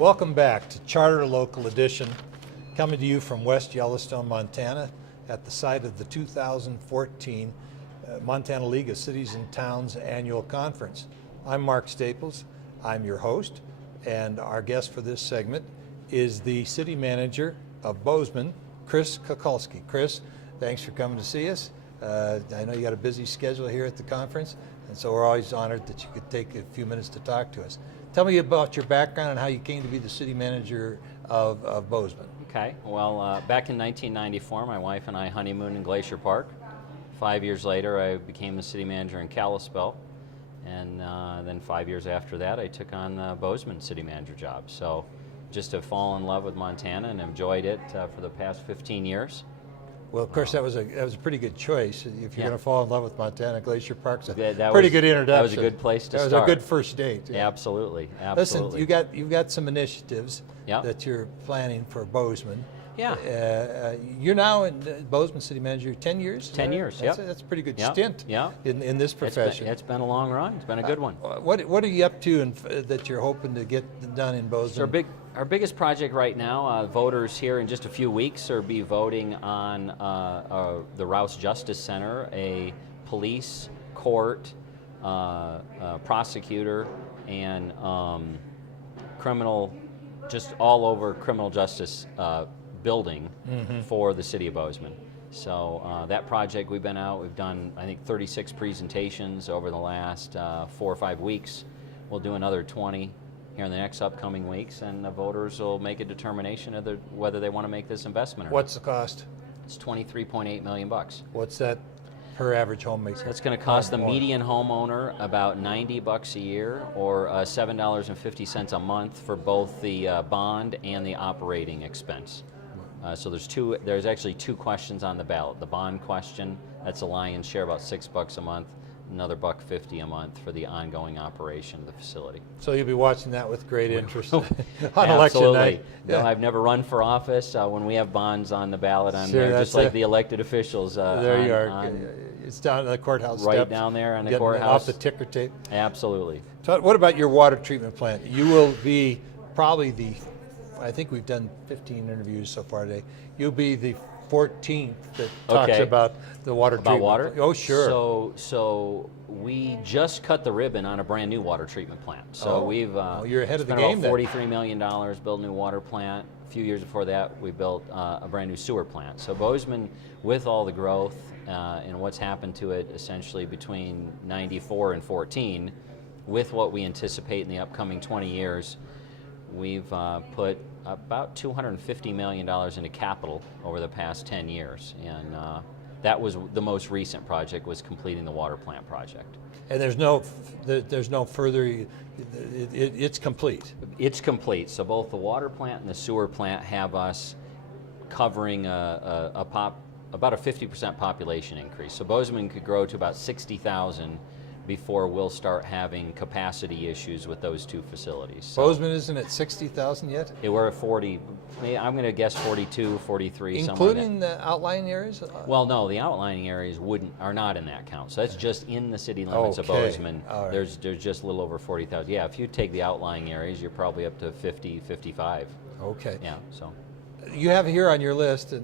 Welcome back to Charter Local Edition, coming to you from West Yellowstone, Montana, at the site of the 2014 Montana League of Cities and Towns Annual Conference. I'm Mark Staples, I'm your host, and our guest for this segment is the City Manager of Bozeman, Chris Kukulski. Chris, thanks for coming to see us. I know you got a busy schedule here at the conference, and so we're always honored that you could take a few minutes to talk to us. Tell me about your background and how you came to be the City Manager of Bozeman. Okay, well, back in 1994, my wife and I honeymooned in Glacier Park. 5 years later, I became the City Manager in Kalispell, and then 5 years after that, I took on the Bozeman City Manager job. So just have fallen in love with Montana and enjoyed it for the past 15 years. Well, of course, that was a pretty good choice. If you're going to fall in love with Montana, Glacier Park's a good introduction. That was a good place to start. That was a good first date. Yeah. Absolutely, Listen, absolutely. you've got some initiatives that you're planning for Bozeman. Yeah. You're now in Bozeman City Manager 10 years? 10 years, That's a pretty good stint in this profession. It's been a long run. It's been a good one. What are you up to that you're hoping to get done in Bozeman? So our biggest project right now, voters here in just a few weeks will be voting on the Rouse Justice Center, a police, court, prosecutor, and criminal, just all over criminal justice building for the city of Bozeman. So that project, we've done I think 36 presentations over the last 4 or 5 weeks. We'll do another 20 here in the next upcoming weeks, and the voters will make a determination of whether they want to make this investment or not. What's the cost? It's $23.8 million. What's that per average home maker? That's going to cost the median homeowner about $90 a year, or $7.50 a month for both the bond and the operating expense. So there's actually two questions on the ballot. The bond question, that's a lion's share, about $6 a month. Another $1.50 a month for the ongoing operation of the facility. So you'll be watching that with great interest on Absolutely. election night. No, I've never run for office. When we have bonds on the ballot, I'm there, just like the elected officials. There you are. It's down at the courthouse right steps. Down there on the Getting courthouse. Off the ticker tape. Absolutely. So what about your water treatment plant? You will be probably I think we've done 15 interviews so far today. You'll be the 14th that talks about the water treatment. About water? Oh, sure. So we just cut the ribbon on a brand new water treatment plant. So you're ahead of the game. game About $43 million, build a new water plant. A few years before that, we built a brand new sewer plant. So Bozeman, with all the growth and what's happened to it essentially between 94 and 14, with what we anticipate in the upcoming 20 years, we've put about $250 million into capital over the past 10 years, and that was the most recent project, was completing the water plant project. And there's no further. It's complete. It's complete. So both the water plant and the sewer plant have us covering about a 50% population increase. So Bozeman could grow to about 60,000 before we'll start having capacity issues with those two facilities. So Bozeman isn't at 60,000 yet? We're at 40, I'm going to guess 42, 43. Including the outlying areas? Well, no, the outlying areas are not in that count. So that's just in the city limits of Bozeman. Right. There's just a little over 40,000. Yeah, if you take the outlying areas, you're probably up to 50, 55. Okay. Yeah, so. You have here on your list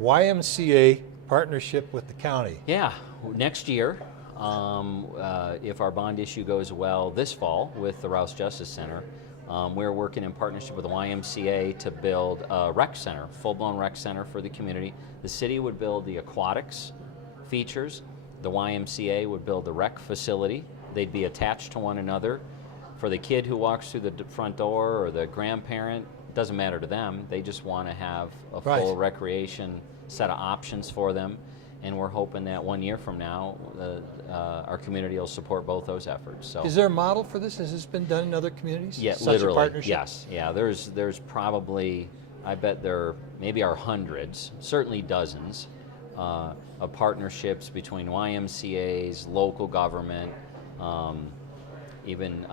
YMCA Partnership with the county. Yeah, next year, if our bond issue goes well this fall with the Rouse Justice Center, we're working in partnership with the YMCA to build a rec center, full-blown rec center for the community. The city would build the aquatics features. The YMCA would build the rec facility. They'd be attached to one another. For the kid who walks through the front door or the grandparent, it doesn't matter to them. They just want to have a full recreation set of options for them, and we're hoping that 1 year from now our community will support both those efforts. So, is there a model for this? Has this been done in other communities? Yeah, such literally. A partnership? Yes, yeah. There's probably, I bet there maybe are hundreds, certainly dozens, of partnerships between YMCA's, local government, even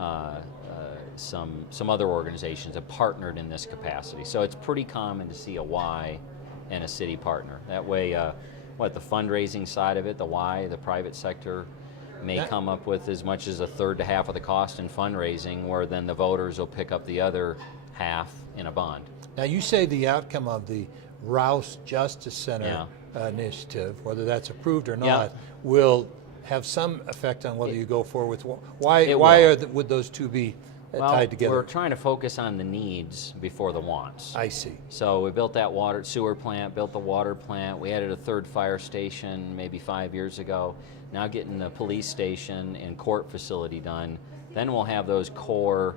some other organizations have partnered in this capacity. So it's pretty common to see a Y and a city partner. That way, the fundraising side of it, the Y, the private sector may Yeah. come up with as much as a third to half of the cost in fundraising, where then the voters will pick up the other half in a bond. Now, you say the outcome of the Rouse Justice Center initiative, whether that's approved or not, will have some effect on whether you go forward with. Why would those two be tied together? We're trying to focus on the needs before the wants. I see. So we built that sewer plant, built the water plant. We added a third fire station maybe 5 years ago. Now getting the police station and court facility done. Then we'll have those core,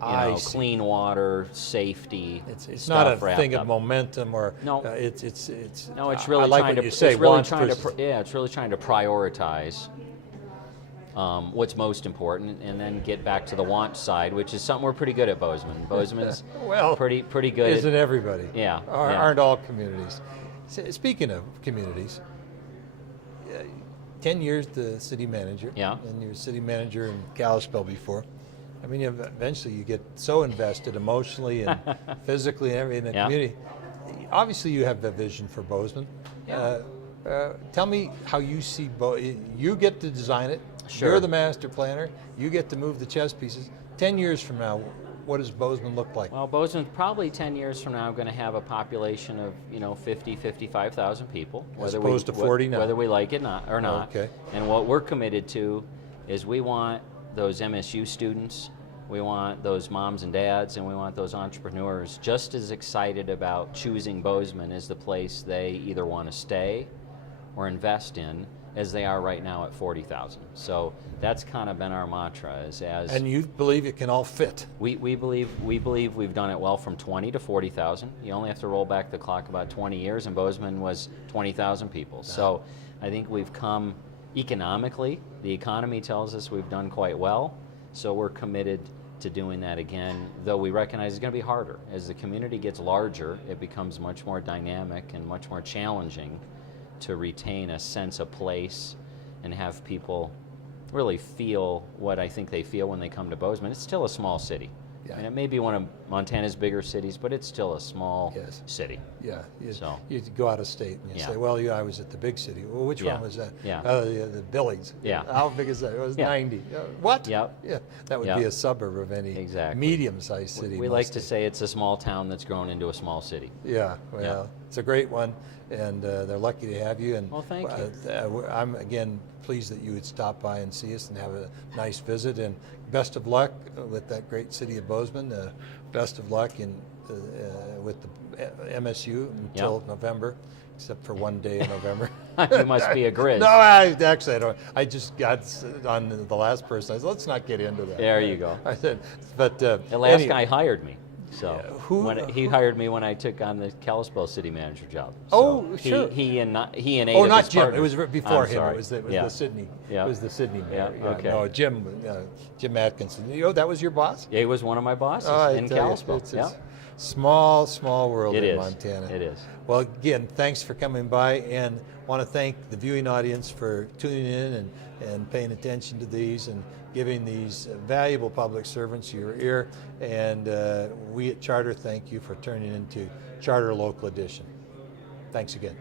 clean water, safety. It's stuff not a wrapped thing up. of momentum or No. It's No, it's really I like trying what to. you say. It's really wants trying versus- to. It's really trying to prioritize what's most important, and then get back to the want side, which is something we're pretty good at. Bozeman's well, pretty good. Isn't everybody? Yeah, Aren't all communities? Speaking of communities, 10 years the city manager. Yeah. And you were city manager in Kalispell before. I mean, eventually you get so invested emotionally and physically and everything in the community. Obviously, you have the vision for Bozeman. Yeah. Tell me how you see you get to design it. Sure. You're the master planner. You get to move the chess pieces. 10 years from now, what does Bozeman look like? Well, Bozeman's probably 10 years from now going to have a population of 50, 55,000 people. As opposed to 40 now. Whether we like it or not. Okay. And what we're committed to is we want those MSU students, we want those moms and dads, and we want those entrepreneurs just as excited about choosing Bozeman as the place they either want to stay or invest in as they are right now at 40,000. So that's kind of been our mantra. And you believe it can all fit? We believe we've done it well from 20 to 40,000. You only have to roll back the clock about 20 years, and Bozeman was 20,000 people. So I think we've come economically. The economy tells us we've done quite well. So we're committed to doing that again, though we recognize it's going to be harder. As the community gets larger, it becomes much more dynamic and much more challenging to retain a sense of place and have people really feel what I think they feel when they come to Bozeman. It's still a small city. Yeah. And it may be one of Montana's bigger cities, but it's still a small city. Yeah. So you go out of state and you say, well, I was at the big city. Well, which one was that? Yeah. The Billings. Yeah. How big is that? It was 90. What? Yep. Yeah. That would be a suburb of any medium-sized city. We like to say it's a small town that's grown into a small city. Yeah. Well, it's a great one, and they're lucky to have you. And well, thank you. I'm again pleased that you would stop by and see us and have a nice visit. And best of luck with that great city of Bozeman. Best of luck with the MSU until November, except for one day in November. You must be a Grizz. No, I don't. I just got on the last person. I said, let's not get into that. There you go. I said, but the last guy hired me. So he hired me when I took on the Kalispell city manager job. So sure. He and not of Jim. his It partners. was before him. Sorry. It was the Sydney. Yeah. It was the Sydney mayor. Yeah. Okay. No, Jim Atkinson. That was your boss? Yeah, he was one of my bosses in Kalispell. It's a small world in Montana. It is. Well, again, thanks for coming by, and want to thank the viewing audience for tuning in and paying attention to these and giving these valuable public servants your ear. And we at Charter thank you for turning into Charter Local Edition. Thanks again.